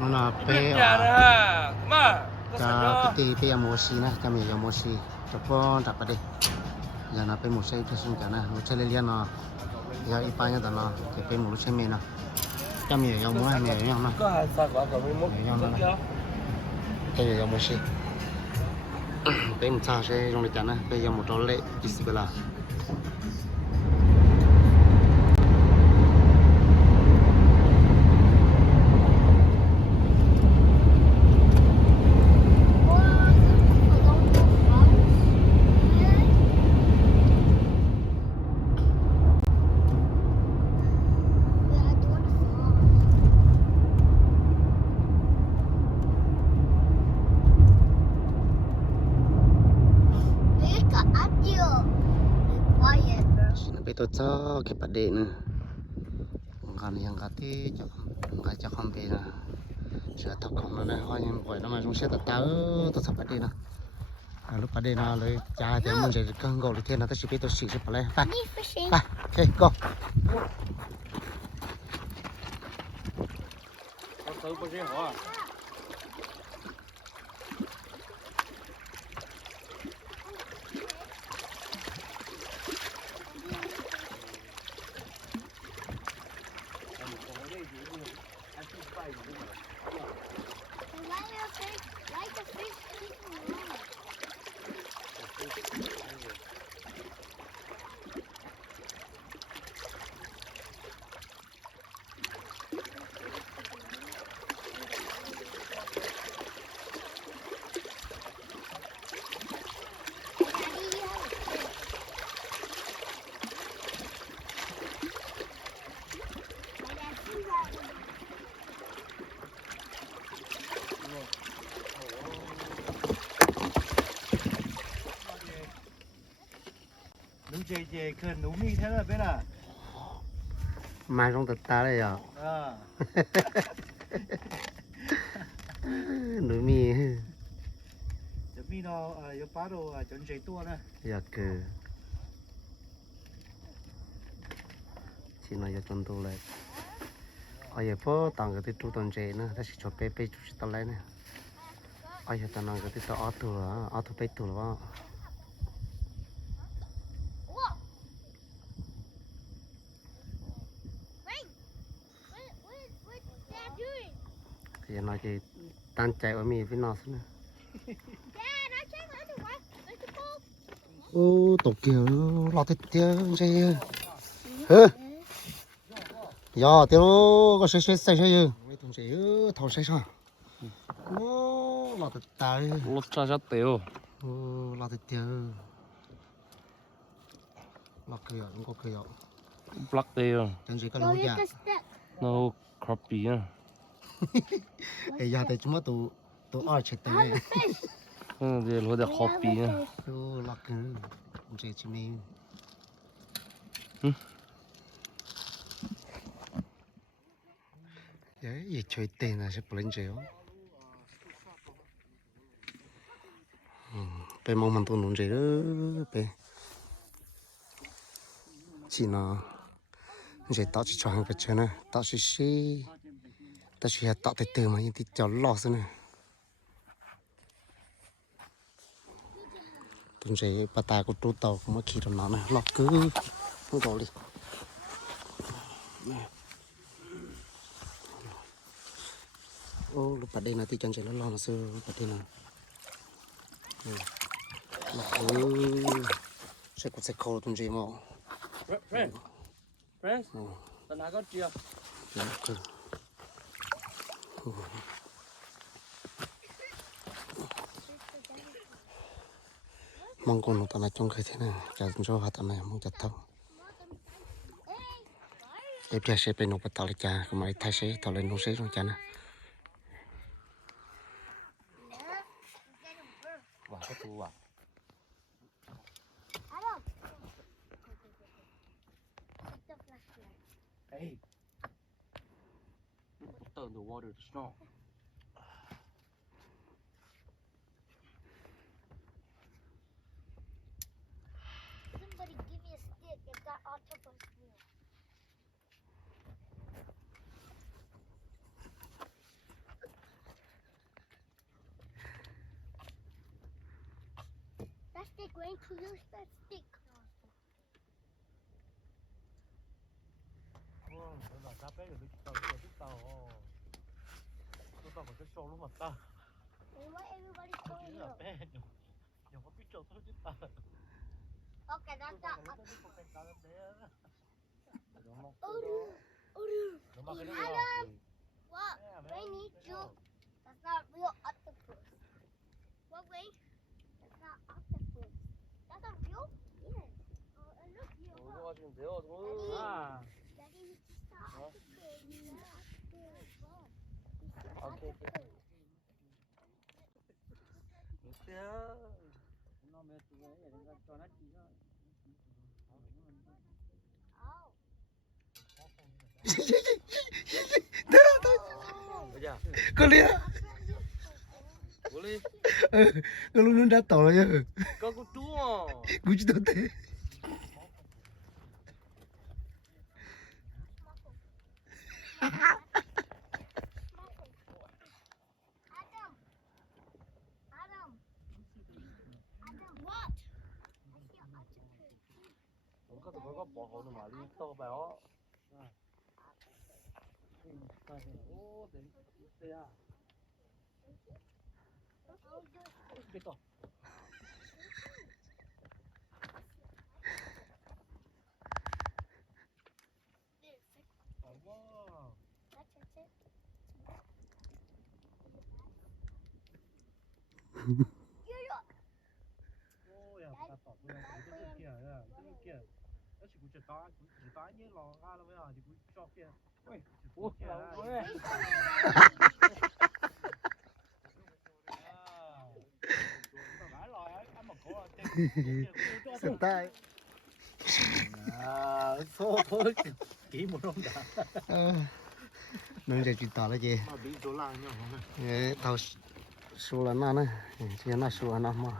nó là bé cái tì bé mua xí nè cái mình mua xí tập con tập đi giờ nó bé mua xí cho xin cả nè mua xí lên nó giờ ít bao nhiêu tao nó cái bé mua xí mình nè cái mình mua hay mình nhau nè nhau nè cái mua xí bé mua sao sẽ dùng để chán nè bé mua trâu lệ chỉ xí là tôi cho cái bát đệm nữa, còn những cái thì cho không về là sửa thóc không nó này hoa những quậy nó mà chúng sẽ tao tôi sắp bát đệm nữa, lúc bát đệm nó lấy cha thì mình sẽ cân gạo thì thế là tôi sẽ biết tôi xịt phải lấy, ba, okay, go. Chị khơi nấu mì thế là biết à? Mai trong tật ta đây à? Nấu mì. Chuẩn mì nó có bắt đồ chuẩn chế tua nè. Dạ cứ. Chỉ nói cho chuẩn tu lại. Ở giờ phố tặng cái tu tuần chế nữa, ta chỉ cho bé chút tao lấy nè. Ở giờ tao nói cái tao ở tu bé tu là thì nói chị tan chạy ở mì với nó nữa. Ô tổ kiểu lo thịt tiêu chơi hả? Giờ tiêu có sẽ xây chứ? Mấy thằng chị thầu xây sao? Ô lo thịt tài. Lột ra rất tiêu. Ô lo thịt tiêu. Lo cười không có cười không? Black tiêu. Chân gì có lúa chả? No crappie á. Ê giờ thì chúng nó tụ ở chết tới. Thì lúa được crappie á. Ô lo cười. Không chơi chim đi. Đấy, gì chơi tên là sẽ lên chơi không? Bé mong mình tụi nó chơi đó, bé. Chỉ nó chơi tạo chỉ cho hàng vật chơi này, tạo chỉ tạo từ mà những tí cho lọ xí này. Tụi chơi bà ta của tụi tàu cũng mới khi đó nó này, lọ cứ không có đi. Ô, lúc bắt đây là tí chân chơi nó lo nó xưa, lúc bắt đây là lọ cứ sẽ khô tụi chơi mà. Friends, tao nói có chưa? Lọ cứ mong con nó tao nói trong cái thế này, chả cho hạt tao này mong chặt thâu. Em chia sẻ bên nó bắt tao lại chả, còn mày thay sẻ tao lên nó sẻ rồi chả nè. Wow, có tu à? Hey, turn the water to snow. Somebody give me a stick that got octopus wheel. going to use that stick. Wow, nó là cá bé rồi biết tàu. Nó tàu một cái show luôn mà ta. And why everybody's Nó going chỉ là here? bé nhưng có biết show thôi chứ ta. Okay, that's Nó not. có biết một cái cá bé. Oh, Nó mà cái đó. what? Wayne needs you. That's not real octopus. What, Wayne? That's not octopus. That's not real? Yes. Oh, it looks real. 동서 가시면 돼요, 동서. À. Daddy, it's not octopus. It's not octopus. It's Okay, octopus. nó mệt rồi, để cho nó chỉ nó. Oh. Bây giờ, Con lia. bố đi, Con luôn luôn đã tỏ rồi chứ. có con chú à. Cú chỉ tốt thế. Adam. Adam. Adam, what? I see an octopus. Không có tụi có bỏ hồn mà đi to béo. Ô, thế à. Biết rồi. Wow. That's it. Ô, ya ta tỏ tôi cái kia à, cái kia. Nó chỉ cũng chỉ tá như lò ga là bây giờ thì cũng cho kia. Ôi, ôi, ôi. Sân tay. À, số kỹ một ông đã. Nâng giờ chuyện tỏ là gì? Mà bị số lang nhau không? Tao số là nó nè. Thì nó số là nó mà.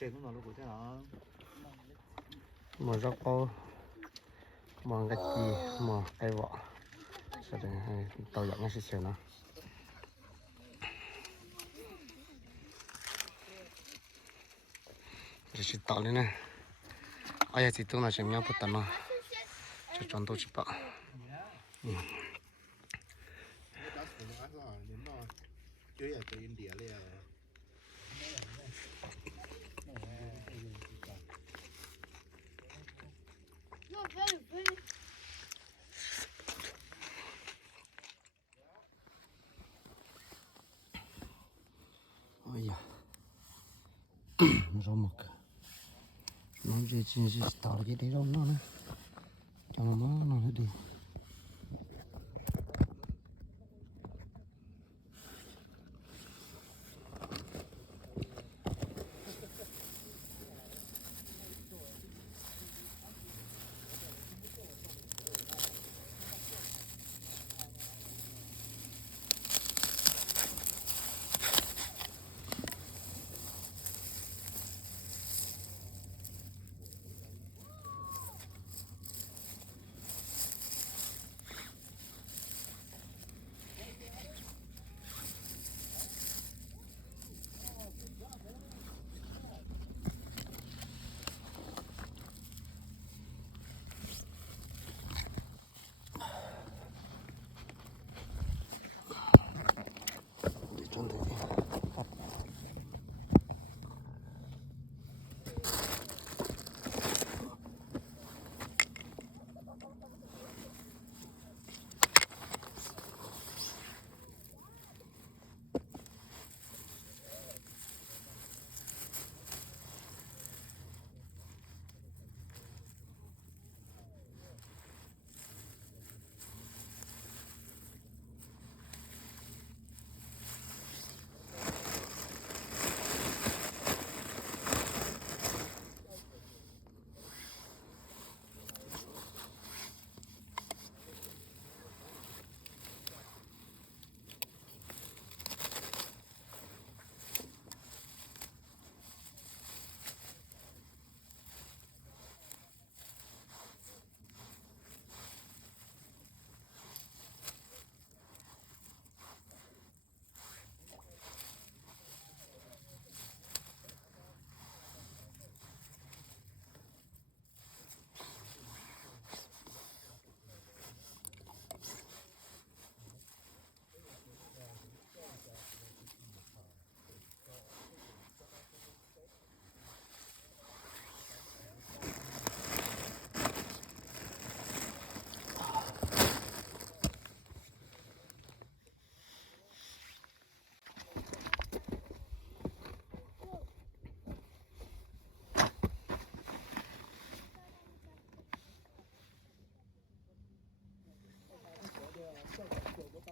Chơi cũng là lúc của thế nào? Mà rắc ô. Mà cái gì mà cái vỏ. Sau đây tao dọn nó sẽ sửa nó. Giờ chỉ tỏ lên nè. Ai thì tôi là xem nhau bắt tận nó. Cho chọn tôi chỉ bảo. Chơi ở từ India đây à. You're very, very. Ôi da. Rau mực. Nó chỉ tỏ cái đấy rau nó nè. Cho nó đi.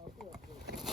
好，对。